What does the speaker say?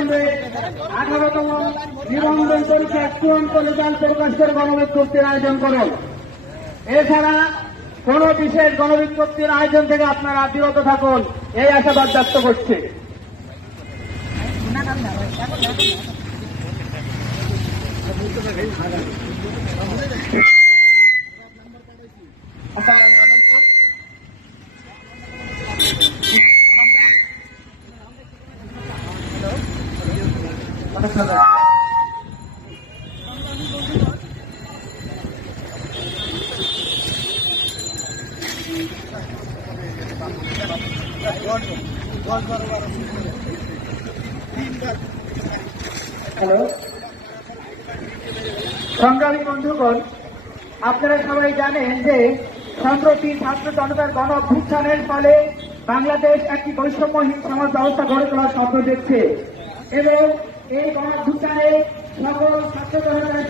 অবিলম্বে 18তম নিবন্ধন পরীক্ষা চূড়ান্ত রেজাল্ট প্রকাশ করে গণবিজ্ঞপ্তির আয়োজন করুন। এছাড়া কোন বিশেষ গণবিজ্ঞপ্তির আয়োজন থেকে আপনারা বিরত থাকুন, এই আশাবাদ ব্যক্ত করছে। হ্যালো, সংগ্রামী বন্ধুগণ, আপনারা সবাই জানেন যে সম্প্রতি ছাত্র জনতার গণ অভ্যুত্থানের ফলে বাংলাদেশ একটি বৈষম্যহীন সমাজ ব্যবস্থা গড়ে তোলার স্বপ্ন দেখছে এবং এই গণ অভ্যুত্থানে সকল ছাত্র জনতার